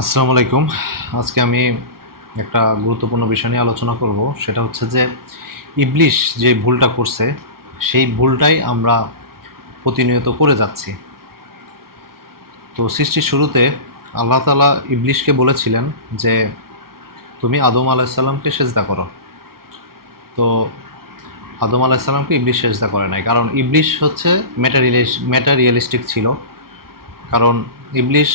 আসসালামু আলাইকুম। আজকে আমি একটা গুরুত্বপূর্ণ বিষয় নিয়ে আলোচনা করব। সেটা হচ্ছে যে ইবলিশ যে ভুলটা করছে সেই ভুলটাই আমরা প্রতিনিয়ত করে যাচ্ছি। তো সৃষ্টির শুরুতে আল্লাহ তাআলা ইবলিশকে বলেছিলেন যে তুমি আদম আলাইসাল্লামকে সেজদা করো। তো আদম আলাইসাল্লামকে ইবলিশ সেজদা করে নাই, কারণ ইবলিশ হচ্ছে ম্যাটারিয়ালিস্টিক ছিল। কারণ ইবলিশ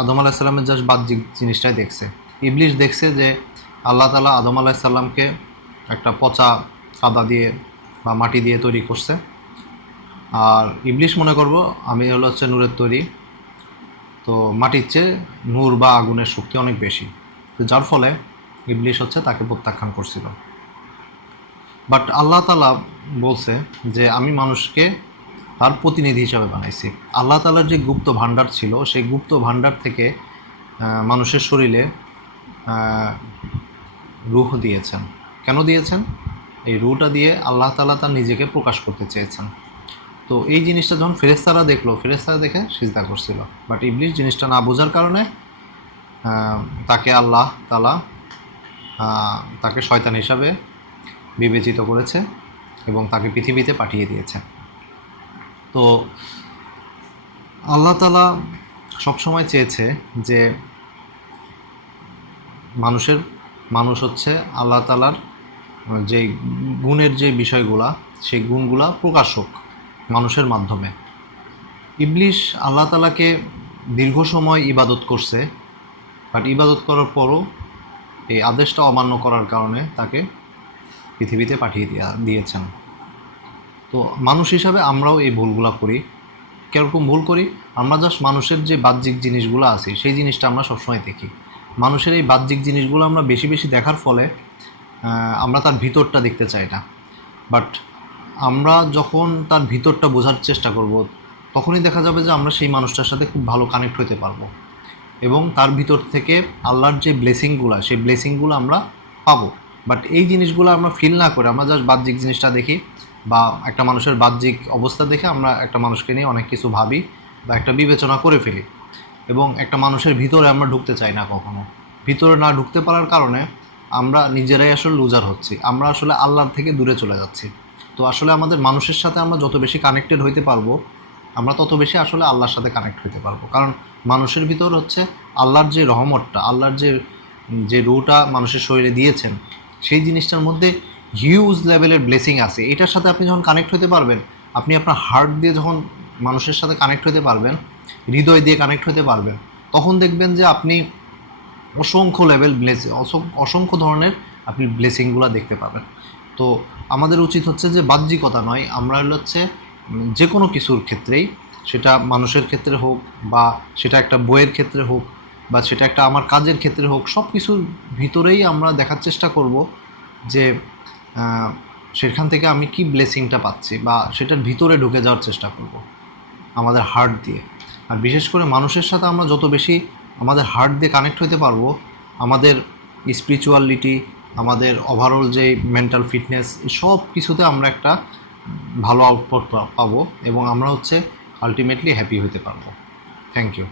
আদম আলাহিসাল্লামের জাস্ট বাহ্যিক জিনিসটাই দেখছে। ইবলিশ দেখছে যে আল্লাহ তাআলা আদম আলাহিসাল্লামকে একটা পচা কাদা দিয়ে বা মাটি দিয়ে তৈরি করছে, আর ইবলিশ মনে করব আমি হচ্ছে নূরের তৈরি। তো মাটির চেয়ে নূর বা আগুনের শক্তি অনেক বেশি, তো যার ফলে ইবলিশ হচ্ছে তাকে প্রত্যাখ্যান করছিল। বাট আল্লাহ তাআলা বলছে যে আমি মানুষকে তার প্রতিনিধি হিসাবে বানাইছি। আল্লাহ তাআলার যে গুপ্ত ভাণ্ডার ছিল, সেই গুপ্ত ভাণ্ডার থেকে মানুষের শরীরে রূহ দিয়েছেন। কেন দিয়েছেন? এই রূহটা দিয়ে আল্লাহ তাআলা তার নিজেকে প্রকাশ করতে চেয়েছেন। তো এই জিনিসটা যখন ফেরেশতারা দেখলো, ফেরেশতারা দেখে সিজদা করছিল। বাট ইবলিশ জিনিসটা না বোঝার কারণে তাকে আল্লাহ তাআলা তাকে শয়তান হিসাবে বিবেচিত করেছে এবং তাকে পৃথিবীতে পাঠিয়ে দিয়েছে। তো আল্লাহ তাআলা সবসময় চেয়েছে যে মানুষ হচ্ছে আল্লাহ তাআলার যে গুণের যে বিষয়গুলা, সেই গুণগুলা প্রকাশ হোক মানুষের মাধ্যমে। ইবলিশ আল্লাহ তাআলাকে দীর্ঘ সময় ইবাদত করছে, বাট ইবাদত করার পরও এই আদেশটা অমান্য করার কারণে তাকে পৃথিবীতে পাঠিয়ে দিয়েছেন। তো মানুষ হিসাবে আমরাও এই ভুলগুলা করি। কীরকম ভুল করি? আমরা জাস্ট মানুষের যে বাহ্যিক জিনিসগুলো আছে সেই জিনিসটা আমরা সবসময় দেখি। মানুষের এই বাহ্যিক জিনিসগুলো আমরা বেশি বেশি দেখার ফলে আমরা তার ভিতরটা দেখতে চাই না। বাট আমরা যখন তার ভিতরটা বোঝার চেষ্টা করব, তখনই দেখা যাবে যে আমরা সেই মানুষটার সাথে খুব ভালো কানেক্ট হতে পারবো এবং তার ভিতর থেকে আল্লাহর যে ব্লেসিংগুলো, সেই ব্লেসিংগুলো আমরা পাবো। বাট এই জিনিসগুলো আমরা ফিল না করে আমরা জাস্ট বাহ্যিক জিনিসটা দেখি, বা একটা মানুষের বাহ্যিক অবস্থা দেখে আমরা একটা মানুষকে নিয়ে অনেক কিছু ভাবি বা একটা বিবেচনা করে ফেলি, এবং একটা মানুষের ভিতরে আমরা ঢুকতে চাই না কখনো। ভিতরে না ঢুকতে পারার কারণে আমরা নিজেরাই আসলে লুজার হচ্ছি, আমরা আসলে আল্লাহর থেকে দূরে চলে যাচ্ছি। তো আসলে আমাদের মানুষের সাথে আমরা যত বেশি কানেক্টেড হইতে পারবো, আমরা তত বেশি আসলে আল্লাহর সাথে কানেক্ট হইতে পারবো। কারণ মানুষের ভিতর হচ্ছে আল্লাহর যে রহমতটা, আল্লাহর যে রুটা মানুষের শরীরে দিয়েছেন, সেই জিনিসটার মধ্যে হিউজ লেভেলের ব্লেসিং আছে। এটার সাথে আপনি যখন কানেক্ট হতে পারবেন, আপনি আপনার হার্ট দিয়ে যখন মানুষের সাথে কানেক্ট হতে পারবেন, হৃদয় দিয়ে কানেক্ট হতে পারবেন, তখন দেখবেন যে আপনি অসংখ্য লেভেল অসংখ্য ধরনের আপনি ব্লেসিংগুলো দেখতে পাবেন। তো আমাদের উচিত হচ্ছে যে বাহ্যিকতা নয়, আমরা হচ্ছে যে কোনো কিছুর ক্ষেত্রেই, সেটা মানুষের ক্ষেত্রে হোক, বা সেটা একটা বইয়ের ক্ষেত্রে হোক, বা সেটা একটা আমার কাজের ক্ষেত্রে হোক, সব কিছুর ভিতরেই আমরা দেখার চেষ্টা করব যে সেখান থেকে আমি কি ব্লেসিংটা পাচ্ছি, বা সেটার ভিতরে ঢুকে যাওয়ার চেষ্টা করব আমাদের হার্ট দিয়ে। আর বিশেষ করে মানুষের সাথে আমরা যত বেশি আমাদের হার্ট দিয়ে কানেক্ট হতে পারবো, আমাদের স্পিরিচুয়ালিটি, আমাদের ওভারঅল যে মেন্টাল ফিটনেস, সব কিছুতে আমরা একটা ভালো আউটপুট পাবো এবং আমরা হচ্ছে আলটিমেটলি হ্যাপি হতে পারবো। Thank you.